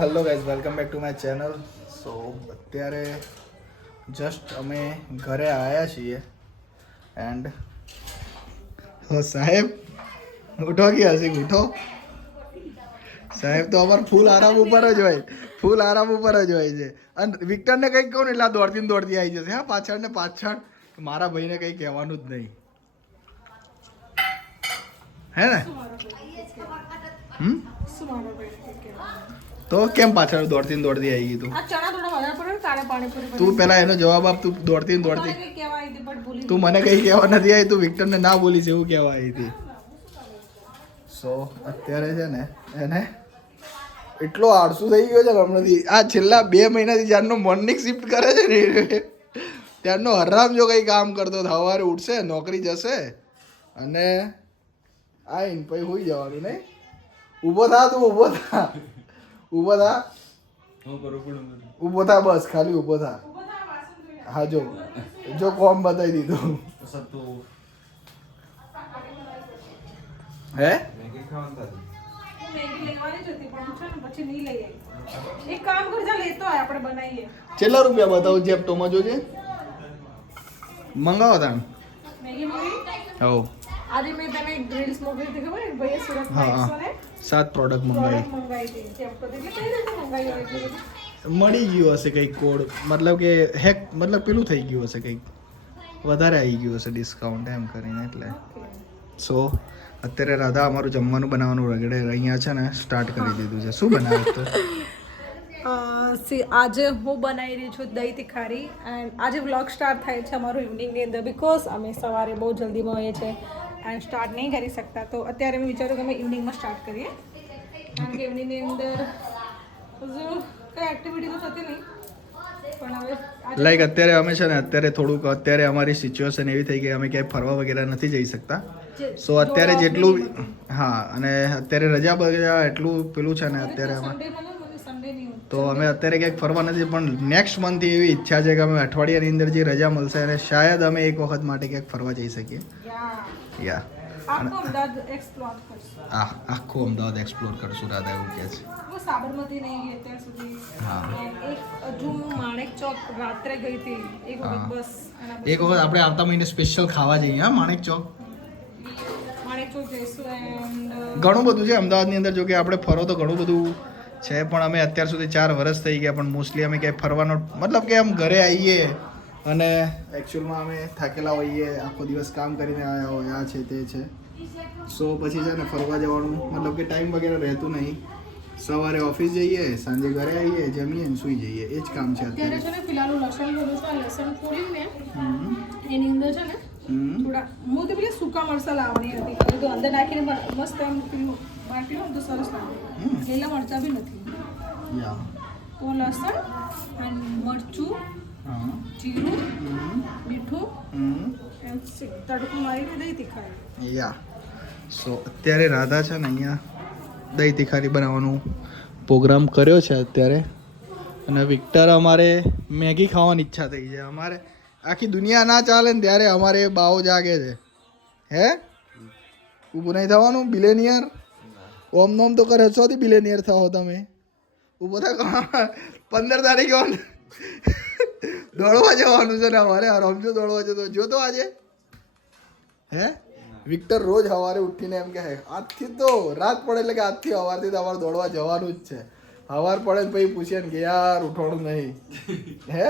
Hello guys, welcome back to my channel. So અત્યારે just અમે ઘરે આવ્યા છીએ એન્ડ સાહેબ ઉઠો કે હસી ઉઠો. સાહેબ તો અમારે ફૂલ આરામ ઉપર જ હોય, ફૂલ આરામ ઉપર જ હોય છે. અને વિક્ટરને કંઈક કહું ને એટલે આ દોડતી આવી જશે. હા, પાછળ ને પાછળ. મારા ભાઈને કંઈ કહેવાનું જ નહીં, હે ને? તો કેમ પાછળ દોડતી આવી ગઈ તું? તું પેલા એનો જવાબ આપ. તું દોડતી તું મને કઈ કહેવા નથી આવી, તું વિક્ટરને ના બોલીશ એવું કહેવા આવી હતી. સો અત્યારે છે ને એને એટલો આળસુ થઈ ગયો છે ને હમણાંથી. આ છેલ્લા 2 મહિનાથી જ્યારનો મોર્નિંગ શિફ્ટ કરે છે ને ત્યારનો હરામ જો કંઈ કામ કરતો. સવારે ઉઠશે, નોકરી જશે અને આઈને પછી હોઈ જવાનું. નહીં ઊભો થા, તું ઊભો થા, ઊભો થા, ઊભો થા, બસ ખાલી ઊભો થા. હા, જો કોમ બતાવી દીધું. હે કેટલા રૂપિયા બતાવું? જેપ્ટોમાં જોજે, મંગાવો તાણ. હો આજે મેં તને એક રીલ્સ મોકલી હતી, ખબર છે ભાઈએ સુરત હા, 7 પ્રોડક્ટ મંગાવી. મળી ગયું હશે કંઈક કોડ, મતલબ કે હેક, મતલબ પેલું થઈ ગયું હશે, કંઈક વધારે આવી ગયું હશે ડિસ્કાઉન્ટ એમ કરીને. એટલે સો અત્યારે રાધા અમારું જમવાનું બનાવવાનું રગડે અહીંયા છે ને સ્ટાર્ટ કરી દીધું છે. શું બનાવ્યું તો? આજે હું બનાવી રહી છું દહીં તિખારી. એન્ડ આજે વ્લોગ સ્ટાર્ટ થાય છે અમારું ઇવનિંગની અંદર, બિકોઝ અમે સવારે બહુ જલ્દીમાં હોઈએ છીએ એન્ડ સ્ટાર્ટ નહીં કરી શકતા. તો અત્યારે મેં વિચાર્યું કે અમે ઇવનિંગમાં સ્ટાર્ટ કરીએ, કારણ કે ઇવનિંગની અંદર હજુ કંઈ એક્ટિવિટી તો થતી નહીં. પણ હવે લાઈક અત્યારે અમે છે ને અત્યારે થોડુંક અત્યારે અમારી સિચ્યુએશન એવી થઈ ગઈ, અમે ક્યાંય ફરવા વગેરે નથી જઈ શકતા. સો અત્યારે જેટલું, હા, અને અત્યારે રજા બગા એટલું પેલું છે ને અત્યારે અમે, તો અમે અત્યારે ક્યાંક ફરવા નથી. પણ નેક્સ્ટ મંથથી એવી ઈચ્છા છે કે અમે અઠવાડિયાની અંદર જે રજા મળશે અને શાયદ અમે એક વખત માટે ક્યાંક ફરવા જઈ શકીએ. યા આખું અમદાવાદ એક્સપ્લોર કરશું. રાધા એવું કહે છે. સાબરમતી નહીં ગઈ અત્યાર સુધી. હા, એક હજુ માણેક ચોક રાત્રે ગઈ હતી એક વખત બસ. એક વખત આપણે આવતા મહિને સ્પેશિયલ ખાવા જઈએ. હા, માણેક ચોક. માણેક ચોક જઈશું. એન્ડ ઘણું બધું છે અમદાવાદની અંદર. જો કે આપણે ફરો તો ઘણું બધું છે, પણ અમે અત્યાર સુધી 4 વર્ષ થઈ ગયા, પણ મોસ્ટલી અમે ક્યાંય ફરવાનો મતલબ કે આમ ઘરે આવીએ અને એકચ્યુઅલમાં અમે થાકેલા હોઈએ, આખો દિવસ કામ કરીને આવ્યા હોય, આ છે તે છે. સો પછી છે ને ફરવા જવાનું મતલબ કે ટાઈમ વગેરે રહેતું નહીં. સવારે ઓફિસ જઈએ, સાંજે ઘરે આવીએ, જમીએ ને સૂઈ જઈએ. એ જ કામ છે અત્યારે. છે ને ફિલહાલ લસણ બોલું છું. લસણ ફોડીને એની અંદર છે ને થોડા હું તો પેલી સૂકા મરચાં લાવવાની હતી, તો અંદર નાખીને મસ્ત એમ પેલું બાફી તો સરસ લાગે. લીલા મરચાં બી નથી. તો લસણ અને મરચું, જીરું, મીઠું એમ તડકો મારીને દહીં તીખારી. યા સો અત્યારે રાધા છે ને અહીંયા દહીં તિખારી બનાવવાનું પ્રોગ્રામ કર્યો છે અત્યારે. અને વિક્ટર અમારે મેગી ખાવાની ઈચ્છા થઈ છે. અમારે આખી દુનિયા ના ચાલે ને ત્યારે અમારે બાવો જાગે છે. હે ઊભું નહીં થવાનું બિલેનિયર? ઓમ નોમ તો કરે છો બિલેનિયર થાઓ તમે. ઊભો થા. 15 તારીખે દોડવા જવાનું છે ને અમારે. રમજો દોડવા જતો જોતો આજે. હે વિક્ટર રોજ સવારે ઉઠીને એમ કહે આજથી તો રાત પડે એટલે કે આજથી સવારથી તમારે દોડવા જવાનું જ છે. સવાર પડે ને પછી પૂછે ને કે યાર ઉઠવાનું નહીં. હે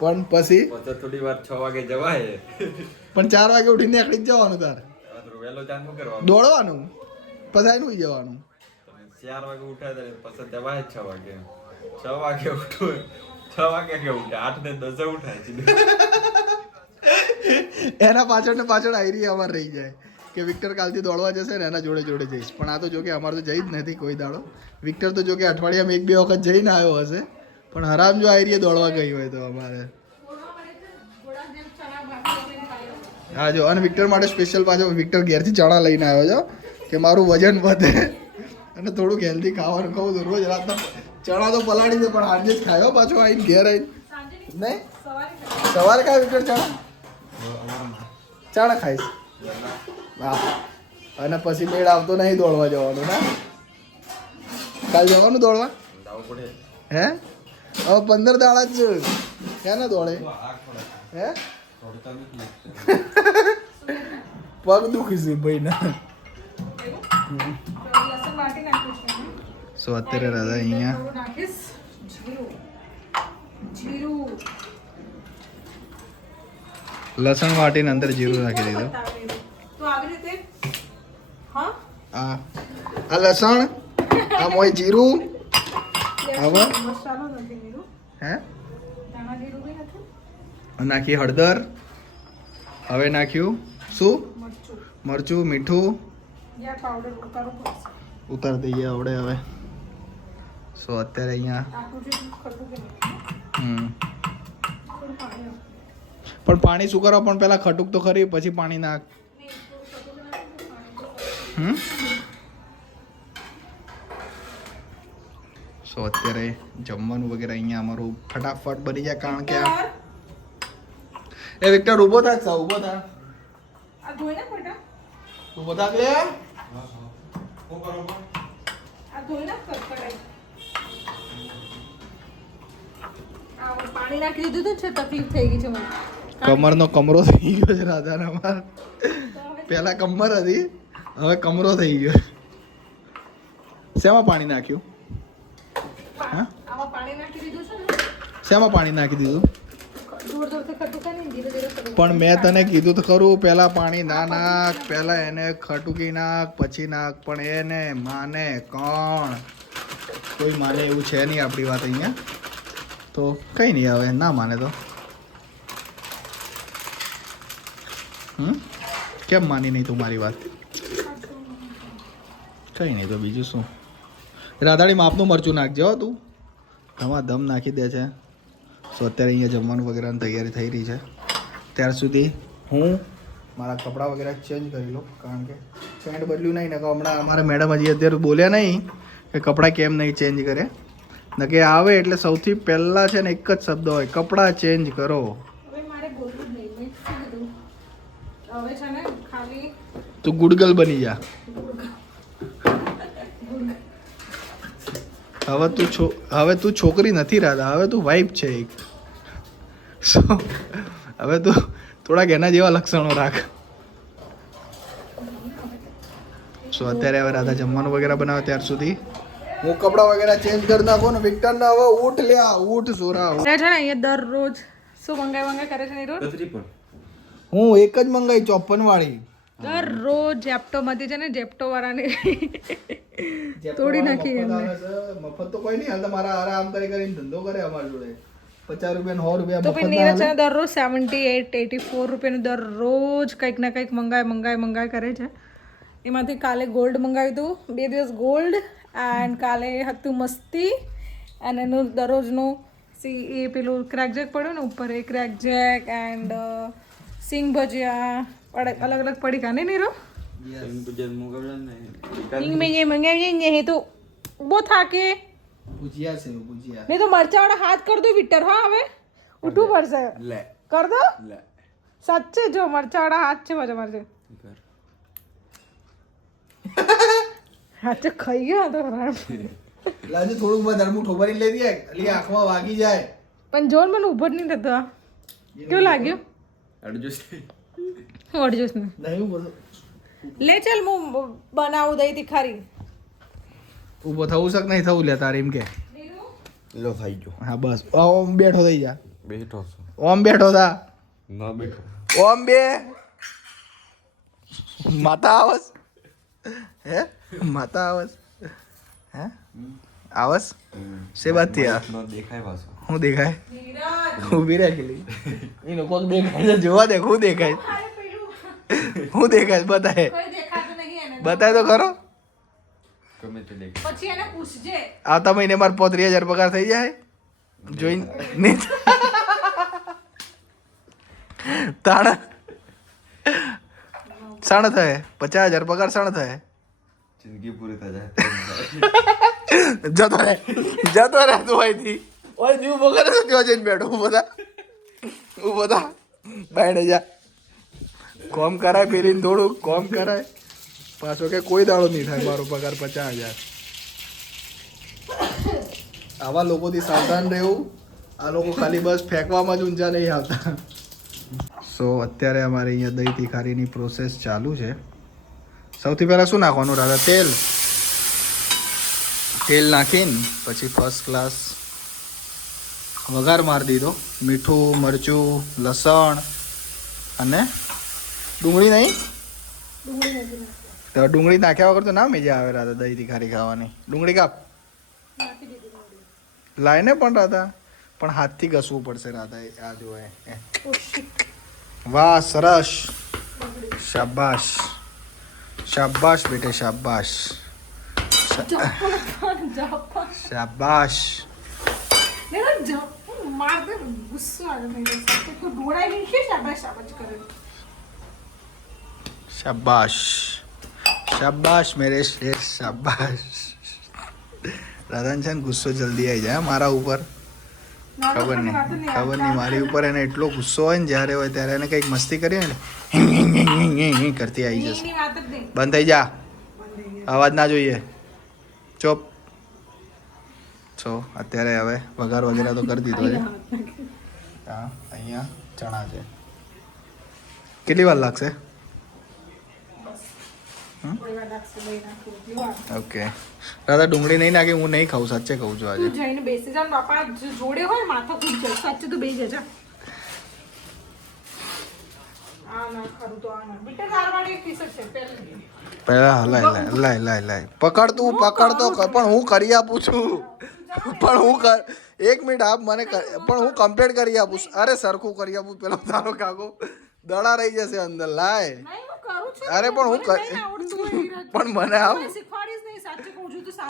પણ પછી થોડી વાર 6 વાગે જવાય, પણ 4 વાગે ઉઠીને નીકળી જ જવાનું. તારે દોડવાનું પછી સુઈ જવાનું. 4 વાગે ઉઠાય પછી જવાય 6 વાગે. 6 વાગે ઉઠું, 6 વાગે કે ઉઠે 8 ને 10 ઉઠાય છે. એના પાછળ ને પાછળ આયરી અમારે રહી જાય કે વિક્ટર કાલથી દોડવા જશે ને એના જોડે જોડે જઈશ. પણ આ તો જો કે અમારે તો જઈ જ નથી કોઈ દાડો. વિક્ટર તો જો કે અઠવાડિયામાં 1-2 વખત જઈને આવ્યો હશે, પણ હરામ જો આયરીએ દોડવા ગઈ હોય તો અમારે. હા જો, અને વિક્ટર માટે સ્પેશિયલ પાછો વિક્ટર ઘેરથી ચણા લઈને આવ્યો છો કે મારું વજન વધે અને થોડુંક હેલ્ધી ખાવાનું ખાવું. તો રોજ રાતના ચણા તો પલાળી દે, પણ આજે જ ખાયો પાછો આવીને ઘેર આવીને. નહીં સવારે ખાય વિક્ટર ચણા? ચણા ખાઈશ. હા, અને પછી મેળ આવતો નહીં દોડવા જવાનું. ના કાલ જવાનું દોડવા જાવું પડે હે હવે 15 દાડા જ છે ને દોડે હે દોડતા નથી પગ દુખી છે ભાઈ ના લસણ વાટી નાખ્યું છે સો અત્યારે રાધા અહીંયા થોડું નાખીશ જીરું લસણ વાટીને અંદર જીરું નાખી દીધું તો આવી રીતે હા આ લસણ આ મોય જીરું હવે મસાલો નથી લીધું હે ધાણા જીરું બી નથી નાખી હળદર હવે નાખ્યું શું મરચું મરચું મીઠું યા પાવડર ઉતારવું પડશે ઉતાર દઈએ આવડે હવે સો અત્યારે અહીંયા આટલું જે ખરડું કે નહીં થોડું પાણી આપો. પણ પાણી શું કરો પણ પેલા ખટુક તો ખરી પછી પાણી નાખ સો અત્યારે જમવાનું વગેરે અહીંયા અમારું ફટાફટ બની જાય કારણ કે આ એ વિક્ટર ઊભો થા સા ઊભો થા આ ધોઈ નાખ બેટા ઊભો થા કે શું કરો આ ધોઈ નાખ કડકડાઈ આ પાણી નાખી દીધું છે તકલીફ થઈ ગઈ છે મને કમરનો કમરો થઈ ગયો છે રાધાના અમાર પહેલા કમર હતી હવે કમરો થઈ ગયો શેમાં પાણી નાખ્યું હા આમાં પાણી નાખી દીધું છે ને શેમાં પાણી નાખી દીધું દૂર દૂરથી ખટું કરે ને ધીરે ધીરે ખટું પણ મેં તને કીધું તો ખરું પહેલા પાણી ના નાખ પહેલા એને ખટુકી નાખ પછી નાખ પણ એને માને કોણ કોઈ માને એવું છે નહીં આપણી વાત અહીંયા તો કંઈ નહીં હવે ના માને તો કેમ માની નહીં તું મારી વાત કંઈ નહીં તો બીજું શું રાધાડી માપનું મરચું નાખજો હો તું ધમ નાખી દે છે સો અત્યારે અહીંયા જમવાનું વગેરેની તૈયારી થઈ રહી છે ત્યાર સુધી હું મારા કપડાં વગેરે ચેન્જ કરી લઉં કારણ કે પેન્ટ બદલ્યું નહીં ને હમણાં અમારા મેડમ હજી અત્યારે બોલ્યા નહીં કે કપડાં કેમ નહીં ચેન્જ કરે ને કે આવે એટલે સૌથી પહેલાં છે ને એક જ શબ્દ હોય કપડાં ચેન્જ કરો હવે મારે બોલવું જ નહીં મેં શું કીધું હવે છે ને ખાલી તું ગુડગલ બની જા હવે તું છોકરી નથી રાધા હવે તું વાઇફ છે એક સો હવે તું થોડાક એના જેવા લક્ષણો રાખ સો અત્યારે હવે રાધા જમવાનું વગેરે બનાવે ત્યાર સુધી હું કપડાં વગેરે ચેન્જ કરી નાખો ને વિક્ટર ને હવે ઊઠ લ્યા ઊઠ સોરા છે ને અહીંયા દરરોજ શું મંગાઈ કરે છે નીરોજ હું એક જ મંગાઈ 54 વાળી દરરોજ જેપ્ટોમાંથી છે ને જેપ્ટો વાળાને તોડી નાખી એમને મફત તો કોઈ નહીં હાલ તમારા આરામ કરીને ધંધો કરે અમારી જોડે 50 રૂપિયા 100 રૂપિયા તો પછી નીરજ છે ને દરરોજ 78 84 રૂપિયાનું દરરોજ કંઈક ના કંઈક મંગાય કરે છે એમાંથી કાલે ગોલ્ડ મંગાવ્યું હતું 2 દિવસ ગોલ્ડ એન્ડ કાલે હતું મસ્તી અને એનું દરરોજનું એ પેલું ક્રેકજેક પડ્યું ને ઉપર એ ક્રેકજેક એન્ડ સિંગ ભજીયા અલગ અલગ પડી કાને નીરો સિંગ में ये मंगाવી ને હે તો ઉભો થાકે ભુજિયા છે ભુજિયા નહીં તો મરચા વાળા હાથ કર દો વિટર હા હવે ઉઠવું પડશે લે કર દો લે સાચે જો મરચા વાળા હાથ છે મારા મારજે હાચે ખાઈ ગયા તો લાજે થોડું વધારે મુઠો ભરી લઈ દે એટલે આંખમાં વાગી જાય પણ જોર મને ઉભો જ નહીં થતો કેવું લાગ્યું અડજોશ ને નહીં બોલો લે ચાલ હું બનાવું દઈ તીખારી ઊભો થવું શક નહીં થવું લે તારે એમ કે લો થઈ ગયો હા બસ ઓમ બેઠો થઈ જા બેઠો છું ઓમ બેઠો થા ના બેઠો ઓમ બે માતા આવસ હે માતા આવસ હે આવસ સે વાત થી આ ન દેખાય પાછો હું દેખાય ઊભી રાખેલી એનો કોક દેખાય છે જોવા દે હું દેખાય હું દેખાય બતાય બતાય તો ખરો ગમે તે દેખાય પછી એને પૂછજે આવતા મહિને મારે 35,000 પગાર થઈ જાય જોઈને નહીં તાણ સાણ થાય 50,000 પગાર સાણ થાય જિંદગી પૂરી થઈ જાય જતો રહે તું અહીંથી ઓય જીવ પગાર ત્યાં જઈને બેઠો હું બધા બાયણે જા કોમ કરાય ફેરીને થોડું કોમ કરાય પાછો કે કોઈ દાડો નહીં થાય મારો પગાર 50,000 આવા લોકોથી સાવધાન રહેવું. આ લોકો ખાલી બસ ફેંકવામાં જ ઊંચા નહીં આવતા. સો અત્યારે અમારે અહીંયા દહીં તીખારીની પ્રોસેસ ચાલુ છે. સૌથી પહેલાં શું નાખવાનું રાધા? તેલ નાખીને પછી ફર્સ્ટ ક્લાસ વઘાર મારી દીધો. મીઠું, મરચું, લસણ અને ડુંગળી નહીં. તો ડુંગળી નાખ્યા વગર તો ના મજા આવે રાધા દહીં તીખારી ખાવાની. ડુંગળી કાપ લાઈને પણ રાધા, પણ હાથથી ઘસવું પડશે રાધા. આ જોવે. વાહ, સરસ. શાબાશ શાબાશ બેટે શાબાશ શાબાશ. શાબાશ શાબાશ મેરે શેર શાબાશ. રાધાન છે ને ગુસ્સો જલ્દી આવી જાય મારા ઉપર. ખબર નહીં મારી ઉપર એને એટલો ગુસ્સો હોય ને જ્યારે હોય ત્યારે એને કંઈક મસ્તી કરીએ ને કરતી આવી જશે. બંધ થઈ જા, અવાજ ના જોઈએ. ચોપ. સો અત્યારે હવે વઘાર વગેરે તો કરી દીધો છે. હા, અહીંયા ચણા છે. કેટલી વાર લાગશે? ઓકે રાધા ડુંગળી નહીં નાખી. હું નહીં ખાઉં, સાચે કહું છું. આજે જઈને બેસી જા, બાપા જોડે હોય માથા કૂદ જાય. સાચે તો બેસી જા. પહેલા લાય પકડ તું, પકડ તો. પણ હું કરી આપું છું. પણ હું એક મિનિટ આપ મને, પણ હું કમ્પ્લીટ કરી આપું. અરે સરખું કરી આપું. પેલો તારો કાકો દડા રહી જશે અંદર. લાય. અરે પણ હું પણ મને આપ,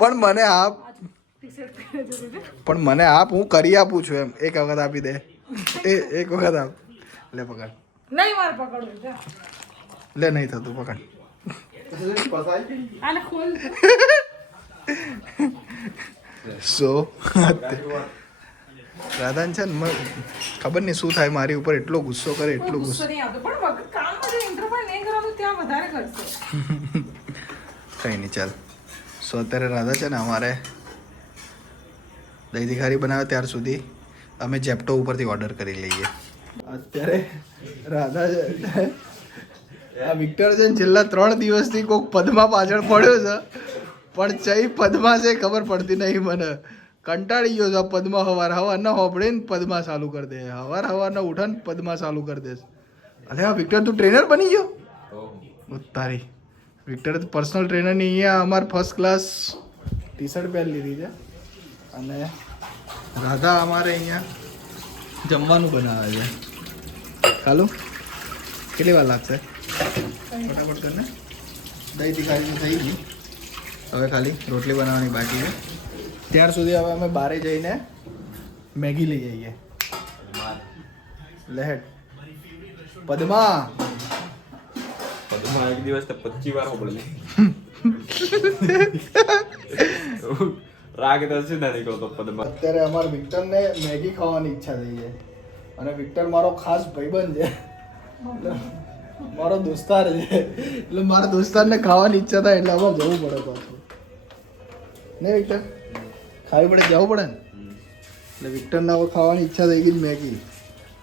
પણ મને આપ, પણ મને આપ. હું કરી આપું છું એમ. એક વખત આપી દે. એક વખત આપ. લે પકડ. નહીં મારે પકડવું. લે નહીં થતું, પકડ. સો રાધાન છે ને ખબર નહીં શું થાય મારી ઉપર. એટલો ગુસ્સો કરે, એટલો ગુસ્સો. કઈ નહીં, ચાલ. સો અત્યારે રાધા છે ને અમારે દહીં તીખારી બનાવે ત્યાર સુધી અમે જેપ્ટો ઉપરથી ઓર્ડર કરી લઈએ. અત્યારે રાધા છે આ વિક્ટર છે ને છેલ્લા 3 દિવસથી કોઈક પદમાં પાછળ પડ્યો છે. પણ ચઈ પદમાં છે ખબર પડતી નહીં મને. કંટાળી ગયો છે આ પદમાં. હવારના હોપડે ને પદમાં ચાલુ કરી દે. હવારના ઉઠે ને પદમાં ચાલુ કરી દે. અરે હા વિક્ટર, તું ટ્રેનર બની ગયો? તારી વિક્ટર પર્સનલ ટ્રેનરની અહીંયા અમારે ફર્સ્ટ ક્લાસ ટી શર્ટ પહેરી લીધી છે. અને રાધા અમારે અહીંયા જમવાનું બનાવે છે. ચાલો, કેટલી વાર લાગશે? ફટાફટ કરીને. દહીં તીખારી તો થઈ ગઈ, હવે ખાલી રોટલી બનાવવાની બાકી છે. ત્યાર સુધી હવે અમે બહાર જઈને મેગી લઈ જઈએ. લેહેડ પદ્મા એક દિવસ તો 25 વાર હોબળી રાગ તો છે નથી કહો તો પદ્મા. અત્યારે અમારે વિક્ટરને મેગી ખાવાની ઈચ્છા થઈ છે. અને વિક્ટર મારો ખાસ ભાઈબંધ છે, મારો દોસ્તાર છે. એટલે મારા દોસ્તારને ખાવાની ઈચ્છા થાય એટલે અમારે જવું પડે પાછું. નહીં વિક્ટર? ખાવી પડે, જવું પડે ને. એટલે વિક્ટરને હવે ખાવાની ઈચ્છા થઈ ગઈ મેગી.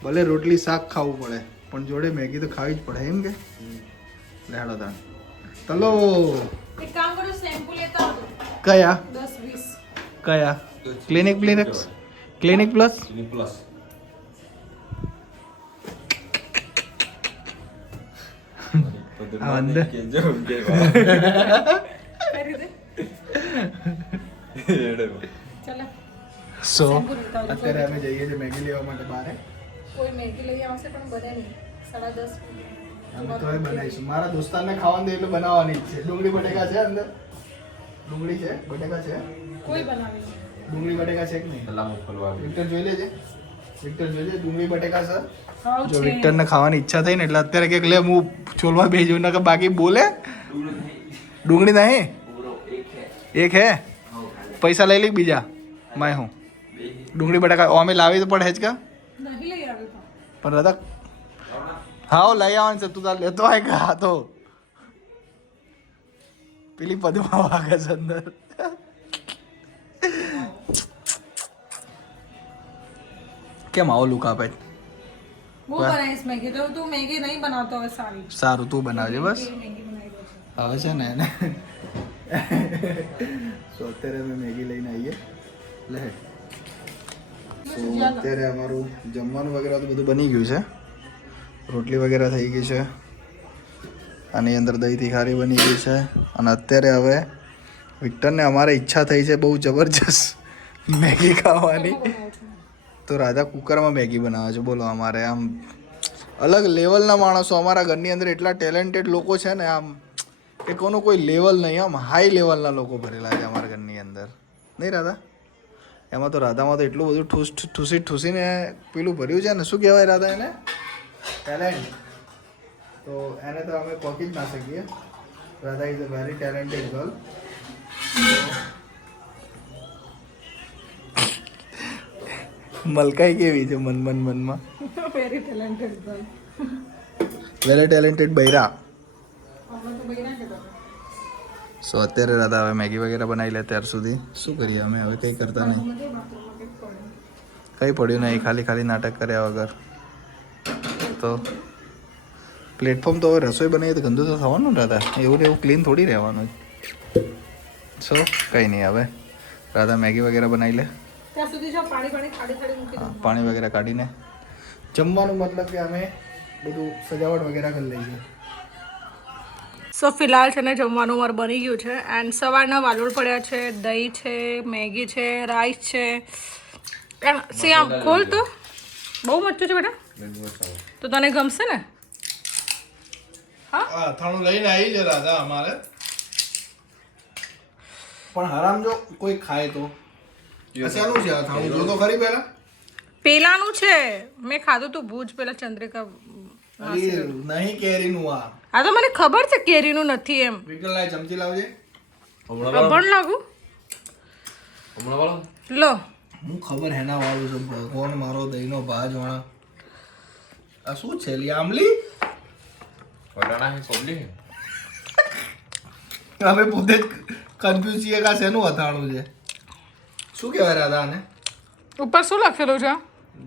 ભલે રોટલી શાક ખાવું પડે પણ જોડે મેગી તો ખાવી જ પડે એમ કે. લેડો તાન તલો. એક કામ કરો, શેમ્પુ લેતા આવજો. કયા 10-20 કયા? Clinic plus. Clinic plus. અંદર કરી દે. ચાલો સો અત્યારે અમે જઈએ છીએ મેગી લેવા માટે બહાર. કોઈ મેગી લઈ આવશે પણ બને નહીં. 10:30 અમે તો એ બનાવીશું. મારા દોસ્તારને ખાવાનું દે એટલે બનાવવાની જ છે. ડુંગળી બટેકા છે અંદર? ડુંગળી છે, બટેકા છે? કોઈ બનાવી નહીં. ડુંગળી બટેકા છે કે નહીં? વિક્ટર જોઈ લેજે. વિક્ટર જોઈ લે, ડુંગળી બટેકા છે. જો વિક્ટરને ખાવાની ઈચ્છા થઈ ને એટલે અત્યારે કંઈક લે હું છોલવા બેસી ને કે બાકી બોલે. ડુંગળી નહીં, એક હે. પૈસા લઈ લે બીજા. માય હું ડુંગળી બટાકા અમે લાવી તો પડે જ કા. નહીં લઈ આવ્યો તો. પણ દાદા હા લઈ આવવાનું છે. તું તાર લેતો હોય કે? હા તો પેલી પદમાં વાગે છે અંદર. કેમ આવો લુક આપે? હું બનાવીશ મેગી તો તું મેગી નહીં બનાવતો હવે સારી સારું તું બનાવજે બસ. મેગી બનાવી દે હવે છે ને એને સો અત્યારે અમે મેગી લઈને આવીએ લે. સો અત્યારે અમારું જમવાનું વગેરે તો બધું બની ગયું છે. રોટલી વગેરે થઈ ગઈ છે. આની અંદર દહીં તીખારી બની ગઈ છે. અને અત્યારે હવે વિક્ટરને અમારે ઈચ્છા થઈ છે બહુ જબરજસ્ત મેગી ખાવાની. તો રાધા કુકરમાં મેગી બનાવે છે. બોલો અમારે આમ અલગ લેવલના માણસો અમારા ઘરની અંદર એટલા ટેલેન્ટેડ લોકો છે ને આમ કે કોનું કોઈ લેવલ નહીં. આમ હાઈ લેવલના લોકો ભરેલા છે અમારા ઘરની અંદર નહીં રાધા? એમાં તો રાધામાં તો એટલું બધું ઠૂસીને પેલું ભર્યું છે ને શું કહેવાય રાધા એને? ટેલેન્ટ. તો એને તો અમે પોકી જ ના શકીએ. Radha is a very talented girl. મલકાઈ કેવી છે મનમાં? Very talented girl. Very talented બૈરા. અમે તો બૈરા કે સો અત્યારે રાધા હવે મેગી વગેરે બનાવી લે ત્યાર સુધી શું કરીએ અમે હવે કંઈ કરતા નહીં. કંઈ પડ્યું નહીં, ખાલી નાટક કર્યા વગર. તો પ્લેટફોર્મ તો હવે રસોઈ બનાવીએ તો ગંદુ તો થવાનું ને રાધા? એવું ક્લીન થોડી રહેવાનું. સો કંઈ નહીં હવે રાધા મેગી વગેરે બનાવી લે. ત્યાં સુધી જો પાણી વગેરે કાઢીને જમવાનું મતલબ કે અમે બધું સજાવટ વગેરે કરી લઈએ. સો ફિલહાલ છે ને જમવાનું મારું બની ગયું છે. એન્ડ સવારના વાલોળ પડ્યા છે, દહીં છે, મેગી છે, રાઈસ છે. એમ આમ ખોલ તો બહુ મચ્છું છે બેટા. તો તને ગમશે ને? હા અથાણું લઈને આવી છે રાધા અમારે. પણ હરામ જો કોઈ ખાય તો શેનું છે અથાણું? જો તો ખરી પહેલા. પેલાનું છે મેં ખાધું તું ભુજ પેલા ચંદ્રિકા. નહીં કેરીનું આ. આ તો મને ખબર છે કેરીનું નથી એમ. વિકલ લાય ચમચી લાવજે. રબણ લાગુ લો. હું ખબર હેના વાળું છે ભગવાન મારો દહીંનો ભાજ વાળા. આ શું છે લી આમલી? અમે પોતે જ કન્ફ્યુઝ છીએ કે શેનું અથાણું છે. શું કહેવાય રાધા આને? ઉપર શું લખેલું છે?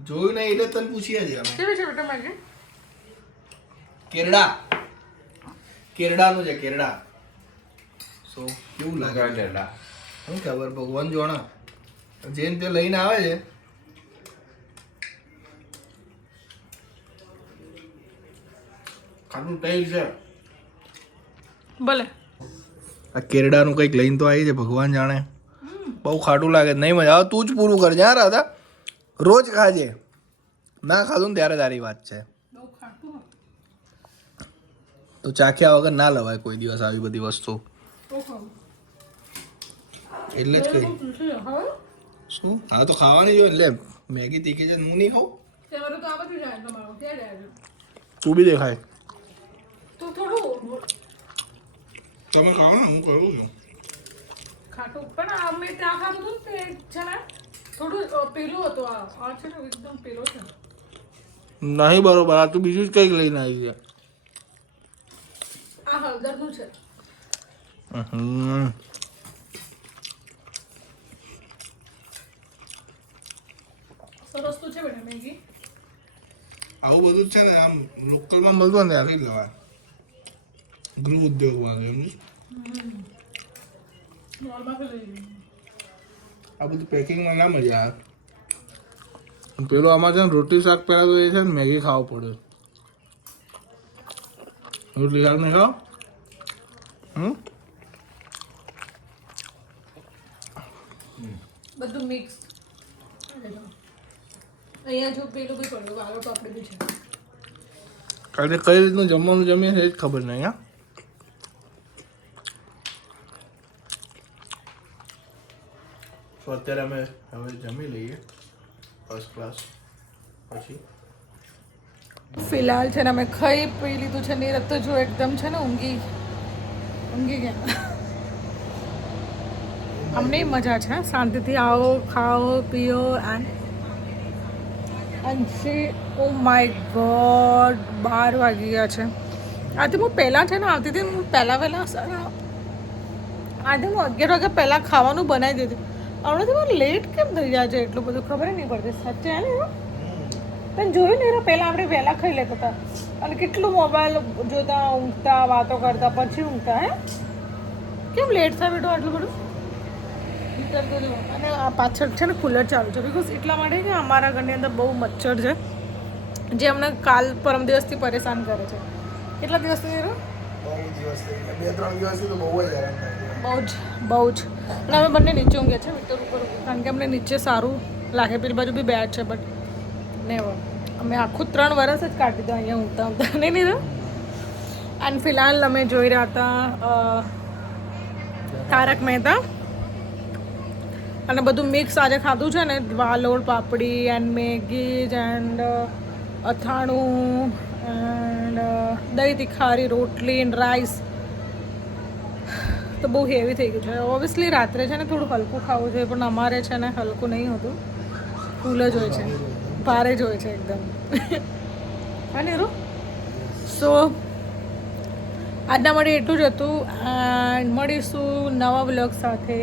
જોયું નહીં એટલે તને પૂછીએ છીએ અમે. કેવી છે બેટા મેગી? કેરડાનું છે કેરડા. સો કેવું લાગે કેરડા? શું ખબર ભગવાન જોણા. જેને તે લઈને આવે છે. ખાટું ટેસ્ટ છે ભલે. આ કેરડાનું કંઈક લઈને તો આવી છે ભગવાન જાણે. બહુ ખાટું લાગે નહીં મજા આવે. તું જ પૂરું કરજે હા રાધા. રોજ ખાજે. ના ખાધું ને ત્યારે તારી વાત છે. તો ચાખ્યા વગર ના લવાય કોઈ દિવસ આવી બધી વસ્તુ. એટલે જ કઈ શું? હા તો ખાવાની જોઈએ. લે મેગી તીખી છે હું નહીં ખાઉં. તું બી દેખાય. તમે ખાઓ ને હું કરું છું. ખાટું પણ અમે ત્યાં ખાધું હતું ને તે છે ને થોડું પેલું હતું. આ છે ને એકદમ પેલો છે. નહીં બરોબર. આ તું બીજું જ કંઈક લઈને આવી છે. આ હળદરનું છે. સરસ તો છે બેટા મેગી. આવું બધું છે ને આમ લોકલમાં મળતું ને ત્યાંથી જ લેવાય. ગૃહ ઉદ્યોગમાં એમ આ બધું પેકિંગમાં ના મજા આવે. પેલું આમાં છે ને રોટી શાક પહેલાં તો એ છે ને મેગી ખાવું પડે. રોટલી શાક નહીં ખાઓ? બધું મિક્સ. અહીંયા જો પેલું બી પડ્યું વાલો પાપડી બી છે. કારણ કે કઈ રીતનું જમવાનું જમીએ છે એ જ ખબર નહીં. હા તો અત્યારે અમે હવે જમી લઈએ ફર્સ્ટ ક્લાસ. પછી ફિલહાલ છે ને અમે ખાઈ પી લીધું છે. નીરજ તો જો એકદમ છે ને ઊંઘી ગયા. અમને મજા છે શાંતિથી આવો ખાઓ પીઓ. અને ઓ માય ગોડ 12 વાગી ગયા છે. આજે હું પહેલાં છે ને આવતી હતી હું પહેલાં આજે હું 11 વાગ્યા પહેલાં ખાવાનું બનાવી દીધું. હમણાંથી મને લેટ કેમ થઈ જાય છે એટલું બધું ખબર નહીં પડતી. સાચે ને તને જોયું ને પહેલાં આપણે વહેલા ખાઈ લેતા હતા અને કેટલું મોબાઈલ જોતા ઊંઘતા વાતો કરતા પછી ઊંઘતા હે કેમ લેટ થાય બેટો આટલું બધું અને આ પાછળ છે ને કુલર ચાલુ છે બિકોઝ એટલા માટે કે અમારા ઘરની અંદર બહુ મચ્છર છે જે અમને કાલ પરમ દિવસથી પરેશાન કરે છે કેટલા દિવસથી બહુ દિવસ થઈ ગયા 2-3 દિવસથી તો બહુ જ હેરાન થાય બહુ જ અને અમે બંને નીચે ઊંઘ્યા છે વિક્ટર ઉપર કારણ કે અમને નીચે સારું લાગે પેલી બાજુ બી બેડ છે બટ નેવર અમે આખું 3 વર્ષ જ કાઢી દીધું અહીંયા ઊંઘતા ઊંઘતા નહીં અને ફિલહાલ અમે જોઈ રહ્યા હતા તારક મહેતા અને બધું મિક્સ આજે ખાધું છે ને વાલોડ પાપડી એન્ડ મેગીઝ એન્ડ અથાણું એન્ડ દહીં તીખારી રોટલી એન્ડ રાઈસ તો બહુ હેવી થઈ ગયું છે ઓબ્વિયસલી રાત્રે છે ને થોડું હલકું ખાવું જોઈએ પણ અમારે છે ને હલકું નહીં હોતું ફૂલ જ હોય છે ભારે જ હોય છે એકદમ અને રો સો આજના માટે એટલું જ હતું એન્ડ મળીશું નવા વ્લોગ સાથે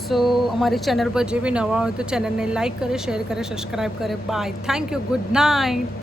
સો અમારી ચેનલ પર જે બી નવા હોય તો ચેનલને લાઈક કરે શેર કરે સબસ્ક્રાઈબ કરે bye thank you good night